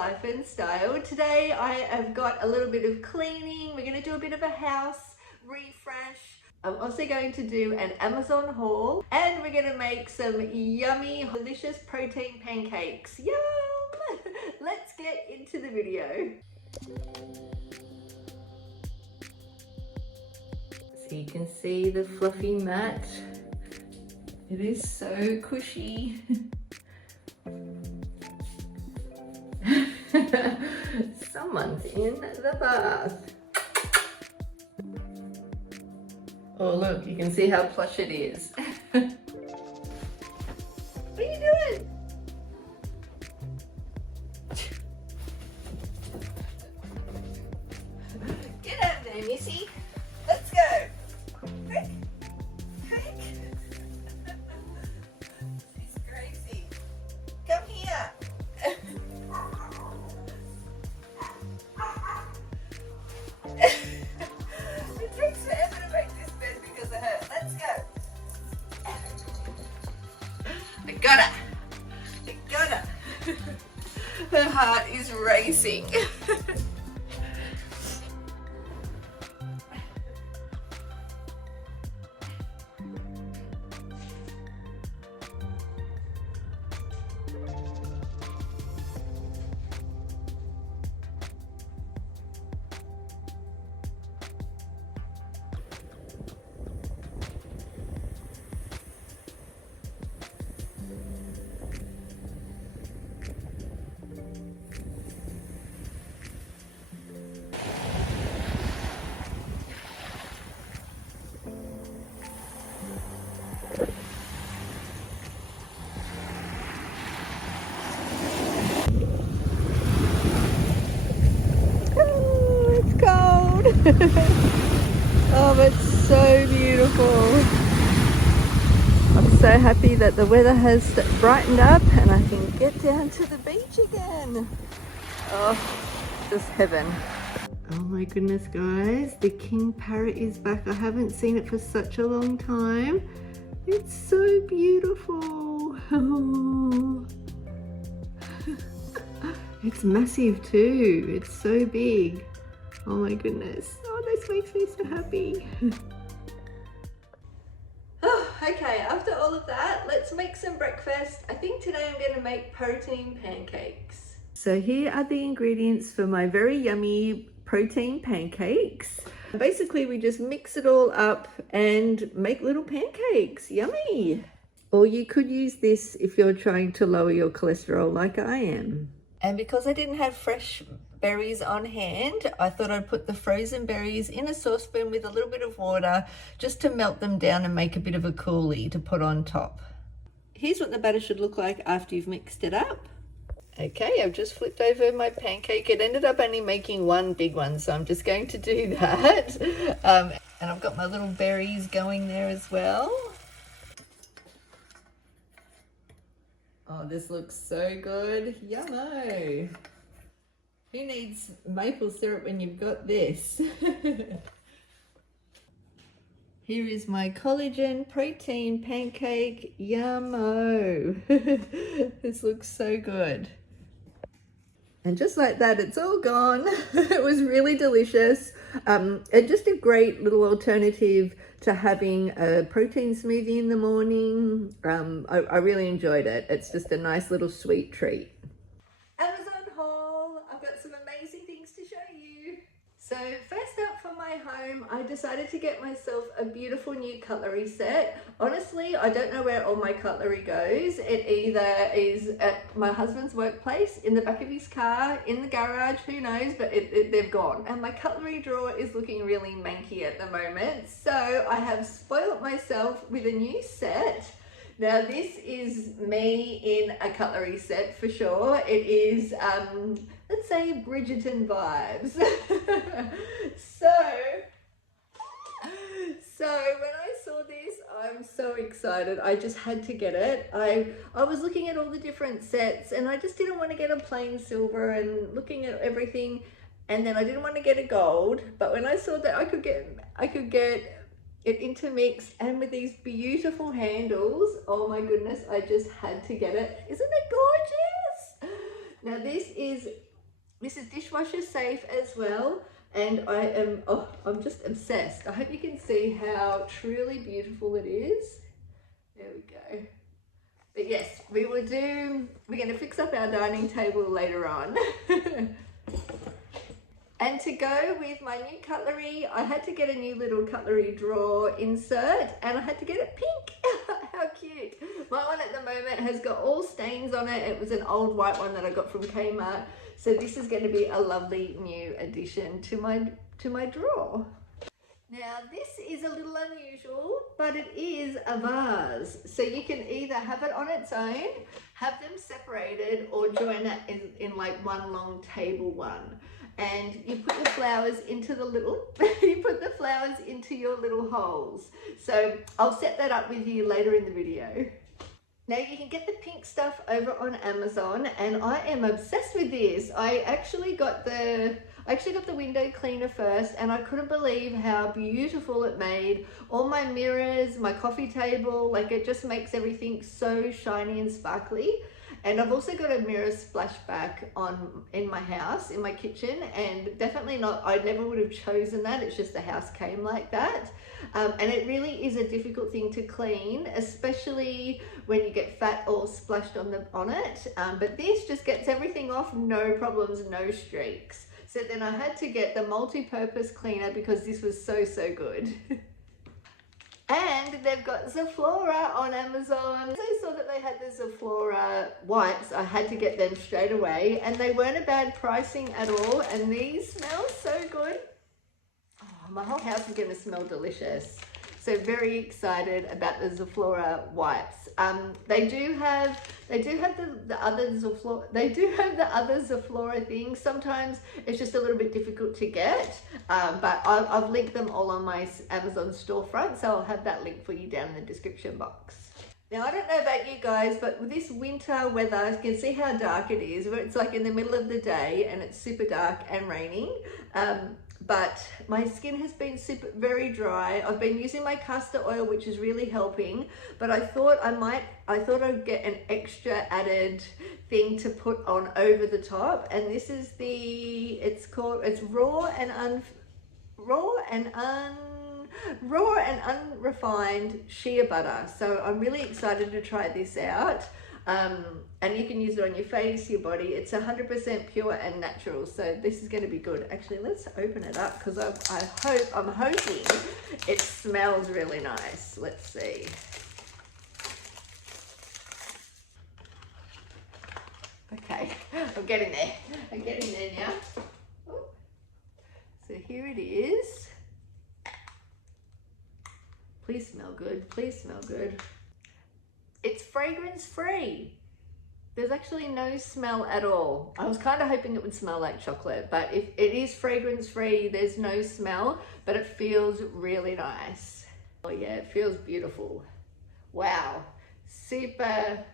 siphon style. Today I have got a little bit of cleaning. We're going to do a bit of a house refresh. I'm also going to do an Amazon haul, and we're going to make some yummy, delicious protein pancakes. Yum! Let's get into the video. So you can see the fluffy mat. It is so cushy. Someone's in the bath. Oh look, you can see how plush it is. What are you doing? Get out there, Missy. Let's go. Quick, quick. She's crazy. Come here. It takes forever to make this bed because of her. Let's go. I got her. I got her. Her heart is racing. Oh, it's so beautiful. I'm so happy that the weather has brightened up and I can get down to the beach again. Oh, just heaven. Oh my goodness, guys, the king parrot is back. I haven't seen it for such a long time. It's so beautiful. Oh. It's massive too. It's so big. Oh my goodness. Oh, this makes me so happy. Oh, okay, after all of that, let's make some breakfast. I think today I'm going to make protein pancakes. So here are the ingredients for my very yummy protein pancakes. Basically, we just mix it all up and make little pancakes. Yummy. Or you could use this if you're trying to lower your cholesterol like I am. And because I didn't have fresh berries on hand, I thought I'd put the frozen berries in a saucepan with a little bit of water just to melt them down and make a bit of a coulis to put on top. Here's what the batter should look like after you've mixed it up. Okay, I've just flipped over my pancake. It ended up only making one big one, so I'm just going to do that. And I've got my little berries going there as well. Oh, this looks so good. Yummo. Who needs maple syrup when you've got this? Here is my collagen protein pancake. Yummo. This looks so good. And just like that, it's all gone. It was really delicious. And just a great little alternative to having a protein smoothie in the morning. I really enjoyed it. It's just a nice little sweet treat. Amazon haul. I've got some amazing things to show you. So first up for my home, I decided to get myself a beautiful new cutlery set. Honestly, I don't know where all my cutlery goes. It either is at my husband's workplace, in the back of his car, in the garage, who knows, but they've gone. And my cutlery drawer is looking really manky at the moment. So I have spoilt myself with a new set. Now this is me in a cutlery set for sure. It is, let's say, Bridgerton vibes. So when I saw this, I'm so excited. I just had to get it. I was looking at all the different sets and I just didn't want to get a plain silver and looking at everything, and then I didn't want to get a gold. But when I saw that I could get it intermixed and with these beautiful handles, oh my goodness, I just had to get it. Isn't it gorgeous? Now this is This is dishwasher safe as well. And I'm just obsessed. I hope you can see how truly beautiful it is. There we go. But yes, we're going to fix up our dining table later on. And to go with my new cutlery, I had to get a new little cutlery drawer insert, and I had to get it pink. How cute. My one at the moment has got all stains on it. It was an old white one that I got from Kmart. So this is going to be a lovely new addition to my drawer. Now this is a little unusual, but it is a vase. So you can either have it on its own, have them separated, or join it in like one long table one. And you put the flowers into the little, into your little holes. So I'll set that up with you later in the video. Now you can get the pink stuff over on Amazon, and I am obsessed with this. I actually got the window cleaner first, and I couldn't believe how beautiful it made. All my mirrors, my coffee table, like it just makes everything so shiny and sparkly. And I've also got a mirror splashback in my house, in my kitchen, and definitely not, I never would have chosen that. It's just the house came like that. And it really is a difficult thing to clean, especially when you get fat all splashed on it. But this just gets everything off, no problems, no streaks. So then I had to get the multi-purpose cleaner because this was so good. And they've got Zoflora on Amazon. So I saw that they had the Zoflora wipes. I had to get them straight away, and they weren't a bad pricing at all. And these smell so good. Oh, my whole house is going to smell delicious. So very excited about the Zoflora wipes. They do have the other Zoflora things. Sometimes it's just a little bit difficult to get, but I've linked them all on my Amazon storefront, so I'll have that link for you down in the description box. Now, I don't know about you guys, but with this winter weather, you can see how dark it is. It's like in the middle of the day and it's super dark and raining. But my skin has been very dry. I've been using my castor oil, which is really helping, but I thought I'd get an extra added thing to put on over the top. And this is it's raw and unrefined shea butter. So I'm really excited to try this out. And you can use it on your face, your body. It's 100% pure and natural, so this is going to be good. Actually, let's open it up because I'm hoping it smells really nice. Let's see. Okay, I'm getting there now. So here it is. Please smell good. Please smell good. It's fragrance free. There's actually no smell at all. I was kind of hoping it would smell like chocolate, but if it is fragrance free, there's no smell, but it feels really nice. Oh yeah, it feels beautiful. Wow, super.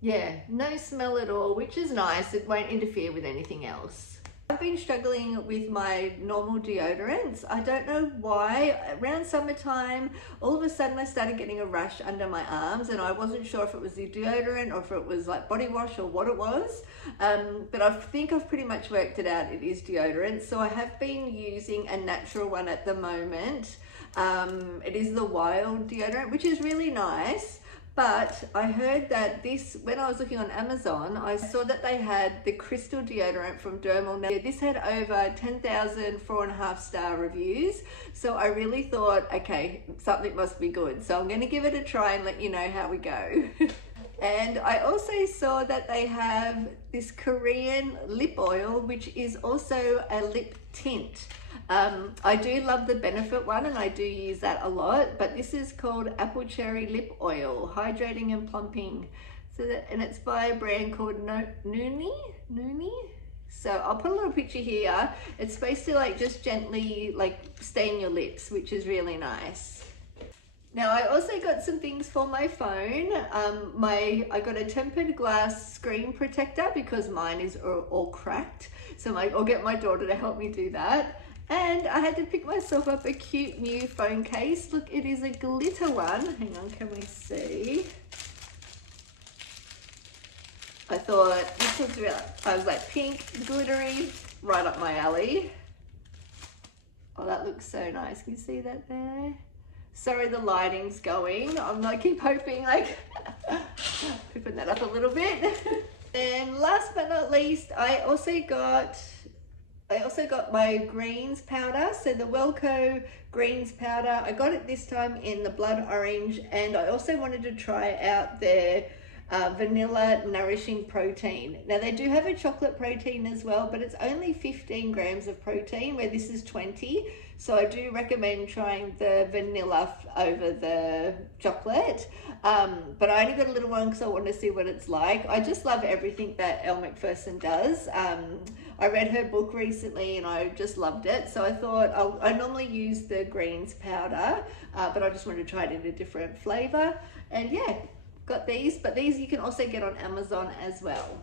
Yeah, no smell at all, which is nice. It won't interfere with anything else. I've been struggling with my normal deodorants. I don't know why. Around summertime, all of a sudden I started getting a rash under my arms, and I wasn't sure if it was the deodorant or if it was like body wash or what it was. But I think I've pretty much worked it out. It is deodorant. So I have been using a natural one at the moment. It is the Wild deodorant, which is really nice. But I heard that when I was looking on Amazon, I saw that they had the crystal deodorant from Dermal. Now, this had over 10,000 4.5-star reviews. So I really thought, okay, something must be good. So I'm going to give it a try and let you know how we go. And I also saw that they have this Korean lip oil, which is also a lip tint. I do love the Benefit one, and I do use that a lot, but this is called Apple Cherry Lip Oil, hydrating and plumping. And it's by a brand called Noonie. So I'll put a little picture here. It's supposed to like just gently like stain your lips, which is really nice. Now I also got some things for my phone. I got a tempered glass screen protector because mine is all cracked. So I'll get my daughter to help me do that. And I had to pick myself up a cute new phone case. Look, it is a glitter one. Hang on, can we see? I thought this was really, I was like pink, glittery, right up my alley. Oh, that looks so nice. Can you see that there? Sorry, the lighting's going. I keep hoping like, open that up a little bit. And last but not least, I also got my greens powder. So the Welco greens powder, I got it this time in the blood orange, and I also wanted to try out their vanilla nourishing protein. Now they do have a chocolate protein as well, but it's only 15 grams of protein where this is 20. So I do recommend trying the vanilla over the chocolate. But I only got a little one because I want to see what it's like. I just love everything that Elle Macpherson does. I read her book recently and I just loved it. So I thought I normally use the greens powder, but I just wanted to try it in a different flavor. And yeah, got these, but these you can also get on Amazon as well.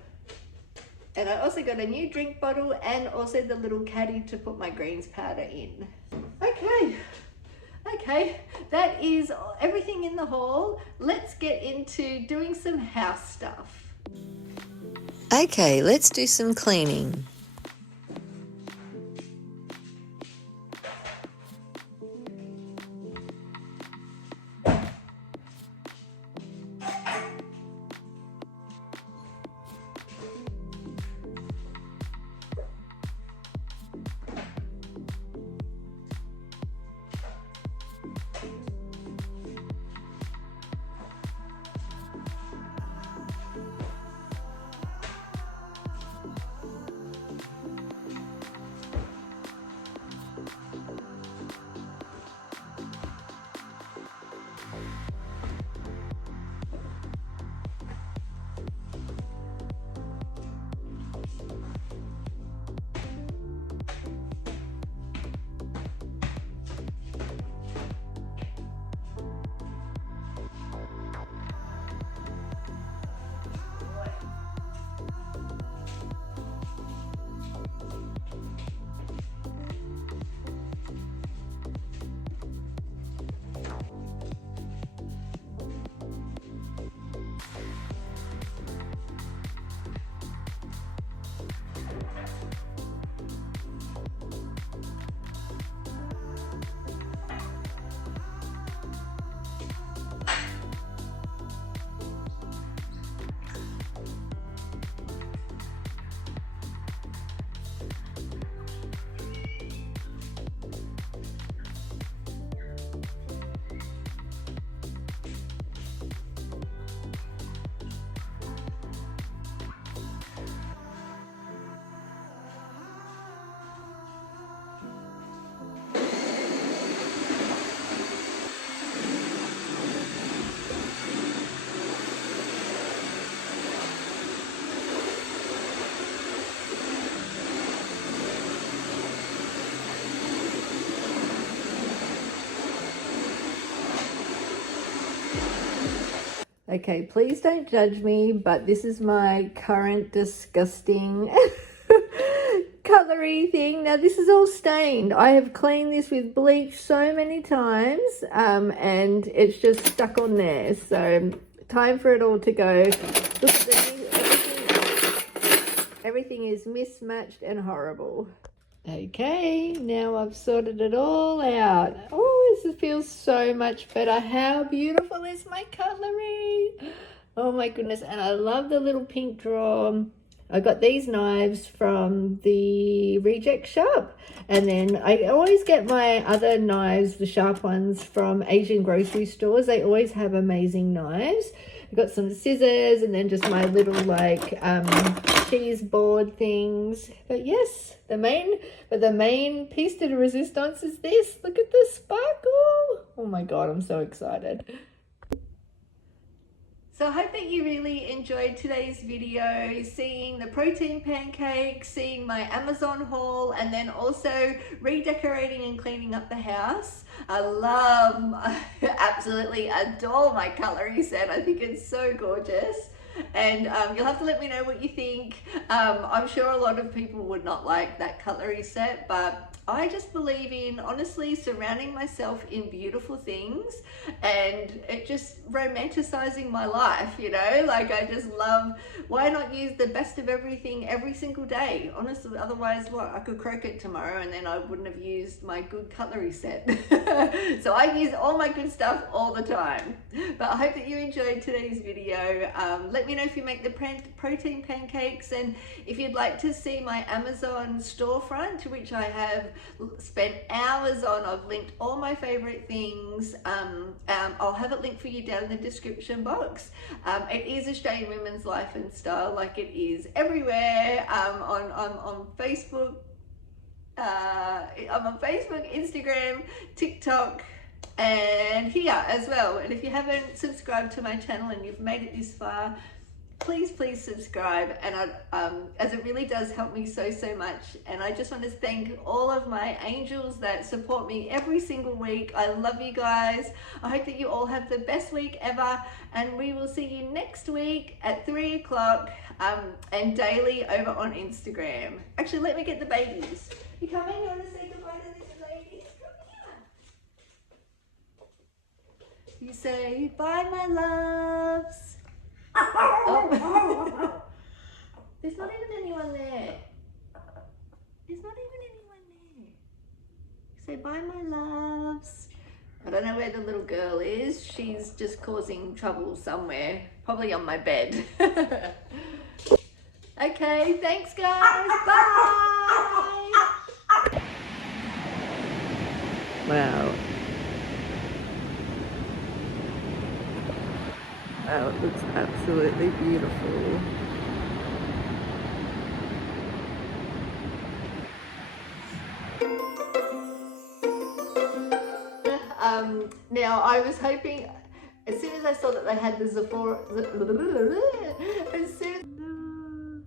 And I also got a new drink bottle and also the little caddy to put my greens powder in. Okay, that is everything in the haul. Let's get into doing some house stuff. Okay, let's do some cleaning. Okay, please don't judge me, but this is my current disgusting cutlery thing. Now this is all stained. I have cleaned this with bleach so many times and it's just stuck on there. So time for it all to go. Look at everything is mismatched and horrible. Okay, now I've sorted it all out. Oh, this feels so much better. How beautiful is my cutlery? Oh my goodness, and I love the little pink drawer. I got these knives from the reject shop, and then I always get my other knives, the sharp ones, from Asian grocery stores. They always have amazing knives. I got some scissors and then just my little like cheese board things. But yes, the main piece de resistance is this. Look at the sparkle. Oh my god, I'm so excited. So I hope that you really enjoyed today's video, seeing the protein pancakes, seeing my Amazon haul, and then also redecorating and cleaning up the house. I absolutely adore my cutlery set. I think it's so gorgeous. And you'll have to let me know what you think. I'm sure a lot of people would not like that cutlery set, but I just believe in, honestly, surrounding myself in beautiful things and it just romanticizing my life, you know? Like, I just love, why not use the best of everything every single day? Honestly, otherwise, what? I could croquet tomorrow and then I wouldn't have used my good cutlery set. So I use all my good stuff all the time. But I hope that you enjoyed today's video. Let me know if you make the protein pancakes, and if you'd like to see my Amazon storefront, which I have spent hours on. I've linked all my favorite things. I'll have it linked for you down in the description box. It is Australian Women's Life and Style, like it is everywhere. On Facebook, I'm on Facebook, Instagram, TikTok, and here as well. And if you haven't subscribed to my channel and you've made it this far, please subscribe, and as it really does help me so much. And I just want to thank all of my angels that support me every single week. I love you guys. I hope that you all have the best week ever, and we will see you next week at 3 o'clock and daily over on Instagram. Actually, let me get the babies. You come in, you want to say goodbye to these ladies? Come here. You say bye, my loves. Oh. There's not even anyone there. There's not even anyone there. Say bye, my loves. I don't know where the little girl is. She's just causing trouble somewhere, probably on my bed. Okay, thanks guys. Bye. Wow. Wow, it looks absolutely beautiful. Now I was hoping, as soon as I saw that they had the Sephora, as soon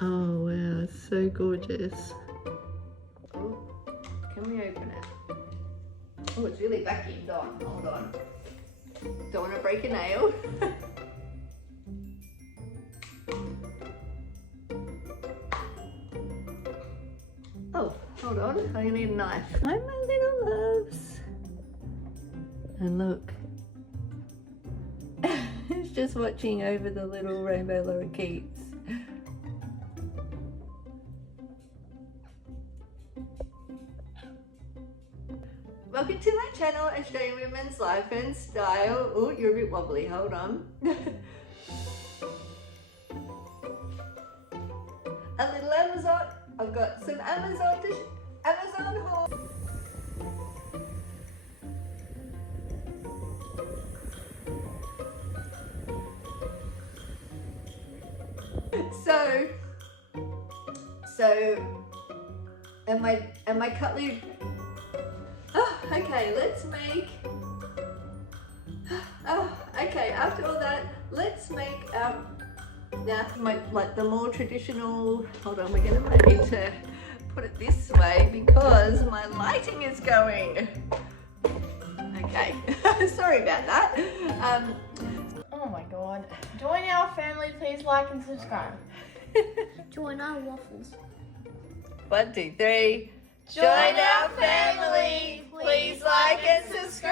oh wow, it's so gorgeous. Oh, can we open it? Oh, it's really vacuumed on. Hold on. Don't want to break a nail. Oh, hold on. I need a knife. Hi, my little loves. And look. It's just watching over the little rainbow lorikeets. Welcome to my channel, Australian Women's Life and Style. Oh, you're a bit wobbly, hold on. A little Amazon. I've got some Amazon haul. So, and my cutlery. Oh, okay, let's make, okay, after all that, let's make, now, like the more traditional, hold on, we're gonna need to put it this way because my lighting is going. Okay, sorry about that. Oh my god. Join our family, please like and subscribe. Join our waffles. 1, 2, 3. Join our family, please like and subscribe.